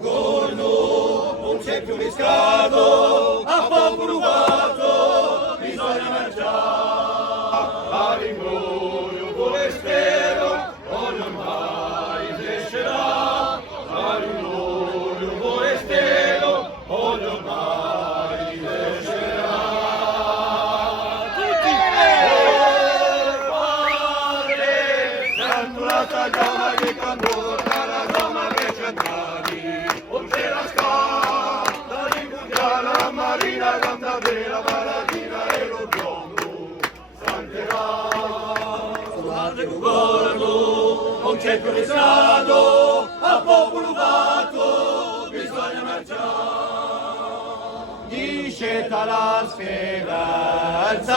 Gorno, non c'è più riscatto, a poco rubato, bisogna marciare. A ringoglio forestiero, ogni mai crescerà. A ringoglio forestiero, ogni mai crescerà. Tutti! Padre, tanto la tagliama che cantona, la donna che c'entrani, non c'è la scala, la marina canta vera, Malatina e lo biondo, canterà. Sull'arte un gordo, non c'è più riscatto, a poco rubato, bisogna marciare. Disceta la speranza,